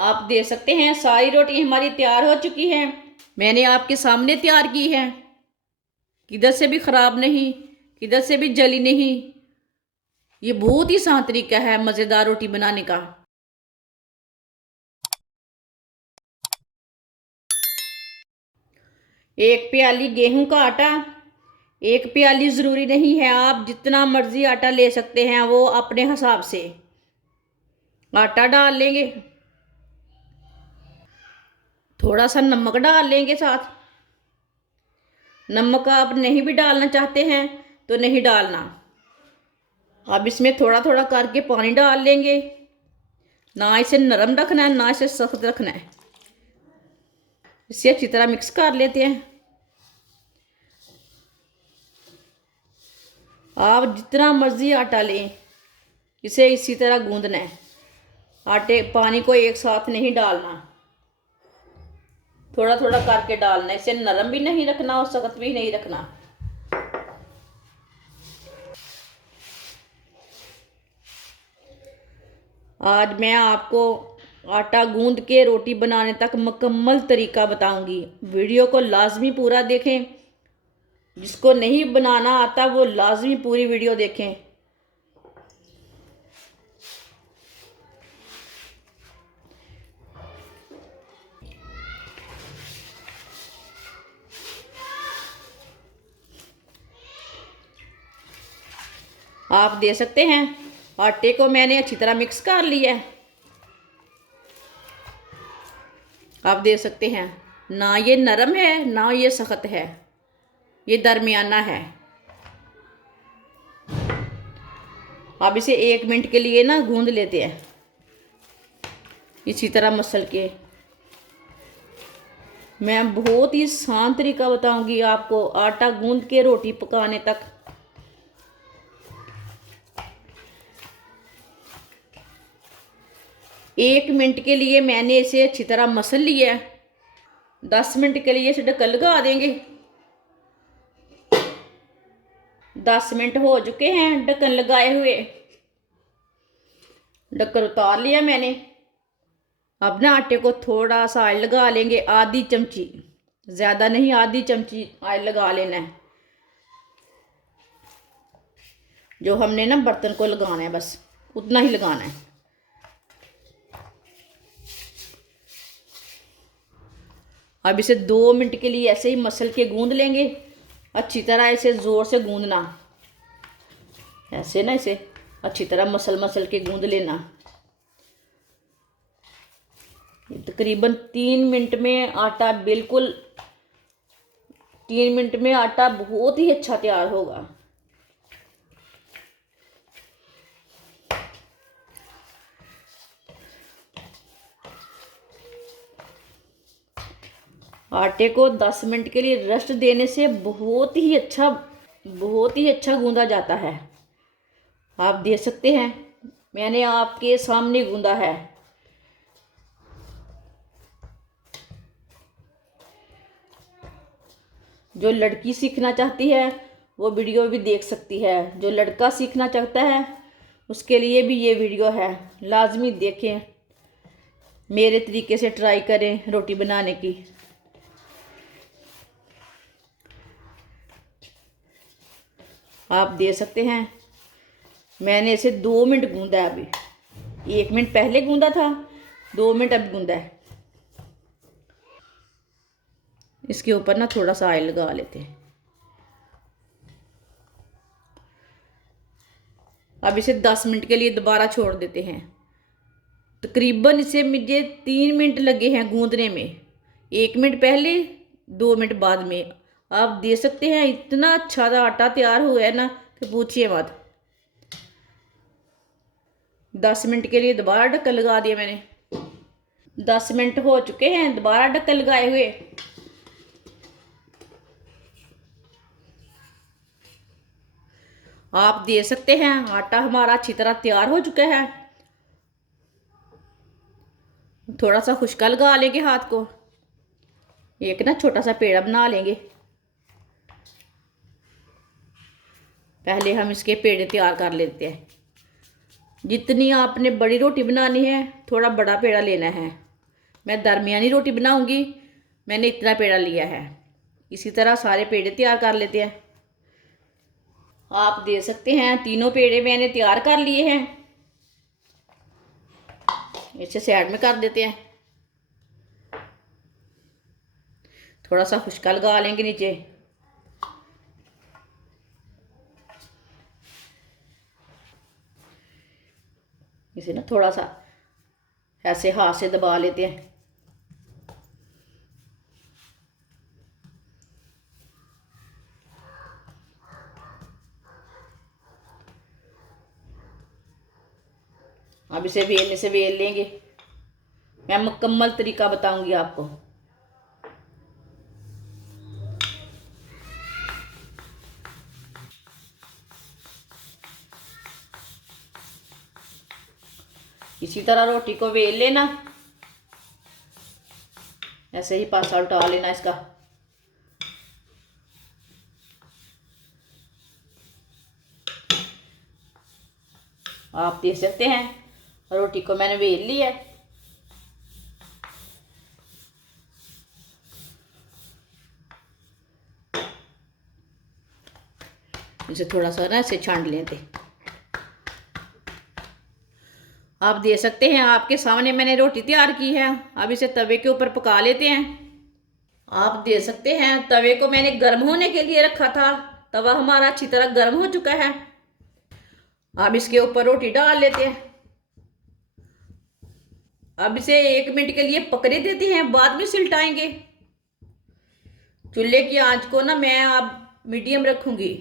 आप देख सकते हैं सारी रोटी हमारी तैयार हो चुकी है। मैंने आपके सामने तैयार की है, किधर से भी खराब नहीं, किधर से भी जली नहीं। ये बहुत ही आसान तरीका है मज़ेदार रोटी बनाने का। एक प्याली गेहूं का आटा, एक प्याली ज़रूरी नहीं है, आप जितना मर्जी आटा ले सकते हैं, वो अपने हिसाब से आटा डाल लेंगे। थोड़ा सा नमक डाल लेंगे साथ। नमक आप नहीं भी डालना चाहते हैं तो नहीं डालना। अब इसमें थोड़ा थोड़ा करके पानी डाल लेंगे। ना इसे नरम रखना है, ना इसे सख्त रखना है। इसे अच्छी तरह मिक्स कर लेते हैं। आप जितना मर्जी आटा लें, इसे इसी तरह गूंदना है। आटे पानी को एक साथ नहीं डालना, थोड़ा थोड़ा करके डालना है। इसे नरम भी नहीं रखना और सख्त भी नहीं रखना। आज मैं आपको आटा गूंद के रोटी बनाने तक मुकम्मल तरीका बताऊंगी। वीडियो को लाजमी पूरा देखें। जिसको नहीं बनाना आता वो लाजमी पूरी वीडियो देखें। आप दे सकते हैं आटे को मैंने अच्छी तरह मिक्स कर लिया है। आप देख सकते हैं ना ये नरम है ना ये सख्त है, ये दरमियाना है। अब इसे 1 मिनट के लिए ना गूंद लेते हैं इसी तरह मसल के। मैं बहुत ही आसान तरीका बताऊंगी आपको आटा गूंद के रोटी पकाने तक। 1 मिनट के लिए मैंने इसे अच्छी तरह मसल लिया है। 10 मिनट के लिए इसे ढक्कन लगा देंगे। 10 मिनट हो चुके हैं ढक्कन लगाए हुए। ढक्कन उतार लिया मैंने। अब ना आटे को थोड़ा सा ऑयल लगा लेंगे, आधी चमची, ज़्यादा नहीं, आधी चमची ऑयल लगा लेना है। जो हमने ना बर्तन को लगाना है बस उतना ही लगाना है। अब इसे 2 मिनट के लिए ऐसे ही मसल के गूंद लेंगे। अच्छी तरह इसे ज़ोर से गूंदना, ऐसे ना इसे अच्छी तरह मसल मसल के गूंद लेना। तकरीबन 3 मिनट में आटा बिल्कुल 3 मिनट में आटा बहुत ही अच्छा तैयार होगा। आटे को 10 मिनट के लिए रेस्ट देने से बहुत ही अच्छा गूंदा जाता है। आप देख सकते हैं मैंने आपके सामने गूंदा है। जो लड़की सीखना चाहती है वो वीडियो भी देख सकती है। जो लड़का सीखना चाहता है उसके लिए भी ये वीडियो है, लाजमी देखें। मेरे तरीके से ट्राई करें रोटी बनाने की। आप देख सकते हैं मैंने इसे 2 मिनट गूंदा है। अभी 1 मिनट पहले गूंदा था, 2 मिनट अब गूंदा है। इसके ऊपर ना थोड़ा सा ऑयल लगा लेते हैं। अब इसे 10 मिनट के लिए दोबारा छोड़ देते हैं। तकरीबन इसे मुझे 3 मिनट लगे हैं गूंदने में, 1 मिनट पहले 2 मिनट बाद में। आप देख सकते हैं इतना अच्छा आटा तैयार हुआ है ना कि पूछिए मत। 10 मिनट के लिए दोबारा ढक्कन लगा दिया मैंने। 10 मिनट हो चुके हैं दोबारा ढक्कन लगाए हुए। आप देख सकते हैं आटा हमारा अच्छी तरह तैयार हो चुका है। थोड़ा सा खुश्का लगा लेंगे हाथ को, एक ना छोटा सा पेड़ा बना लेंगे। पहले हम इसके पेड़े तैयार कर लेते हैं। जितनी आपने बड़ी रोटी बनानी है थोड़ा बड़ा पेड़ा लेना है। मैं दरमियानी रोटी बनाऊंगी, मैंने इतना पेड़ा लिया है। इसी तरह सारे पेड़े तैयार कर लेते हैं। आप देख सकते हैं तीनों पेड़े मैंने तैयार कर लिए हैं। इसे साइड में कर देते हैं। थोड़ा सा खुशका लगा लेंगे नीचे। इसे ना थोड़ा सा ऐसे हाथ से दबा लेते हैं। अब इसे बेलने से बेल लेंगे। मैं मुकम्मल तरीका बताऊंगी आपको। इसी तरह रोटी को बेल लेना, ऐसे ही पासा उल्टा लेना इसका। आप देख सकते हैं रोटी को मैंने बेल ली है। इसे थोड़ा सा ना ऐसे छांट लेते। आप देख सकते हैं आपके सामने मैंने रोटी तैयार की है। अब इसे तवे के ऊपर पका लेते हैं। आप देख सकते हैं तवे को मैंने गर्म होने के लिए रखा था। तवा हमारा अच्छी तरह गर्म हो चुका है। अब इसके ऊपर रोटी डाल लेते हैं। अब इसे 1 मिनट के लिए पकने देते हैं, बाद में सिलटाएंगे। चूल्हे की आंच को ना मैं अब मीडियम रखूंगी।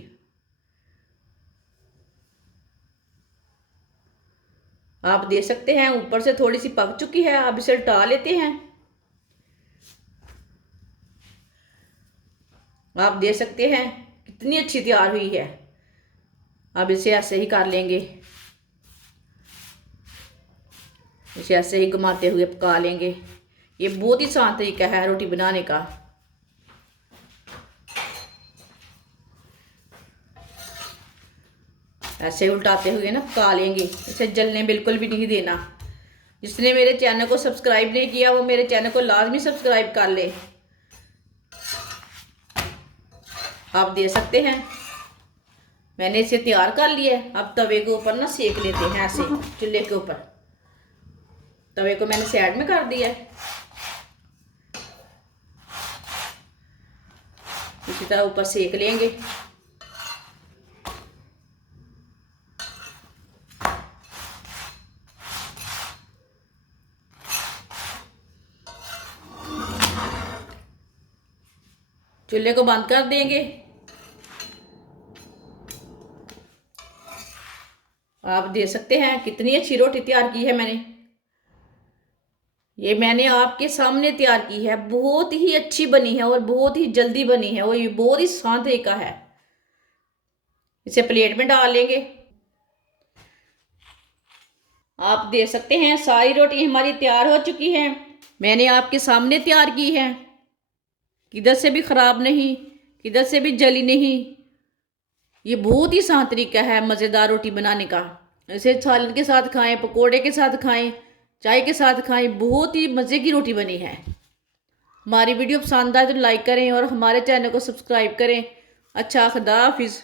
आप देख सकते हैं ऊपर से थोड़ी सी पक चुकी है। अब इसे उल्टा लेते हैं। आप देख सकते हैं कितनी अच्छी तैयार हुई है। अब इसे ऐसे ही कर लेंगे। इसे ऐसे ही घुमाते हुए पका लेंगे। ये बहुत ही आसान तरीका है रोटी बनाने का। ऐसे उल्टाते हुए ना पका लेंगे। इसे जलने बिल्कुल भी नहीं देना। जिसने मेरे चैनल को सब्सक्राइब नहीं किया वो मेरे चैनल को लाजमी सब्सक्राइब कर ले। आप देख सकते हैं मैंने इसे तैयार कर लिया है। अब तवे के ऊपर ना सेक लेते हैं। ऐसे चूल्हे के ऊपर तवे को मैंने साइड में कर दिया है। इसी तरह ऊपर सेक लेंगे। चूल्हे को बंद कर देंगे। आप देख सकते हैं कितनी अच्छी रोटी तैयार की है मैंने। ये मैंने आपके सामने तैयार की है। बहुत ही अच्छी बनी है और बहुत ही जल्दी बनी है और ये बहुत ही आसान तरीका है। इसे प्लेट में डाल लेंगे। आप देख सकते हैं सारी रोटी हमारी तैयार हो चुकी है। मैंने आपके सामने तैयार की है। किधर से भी ख़राब नहीं, किधर से भी जली नहीं। ये बहुत ही आसान तरीका है मज़ेदार रोटी बनाने का। इसे सालन के साथ खाएं, पकोड़े के साथ खाएं, चाय के साथ खाएं। बहुत ही मज़े की रोटी बनी है। हमारी वीडियो पसंद आए तो लाइक करें और हमारे चैनल को सब्सक्राइब करें। अच्छा, खुदा हाफिज़।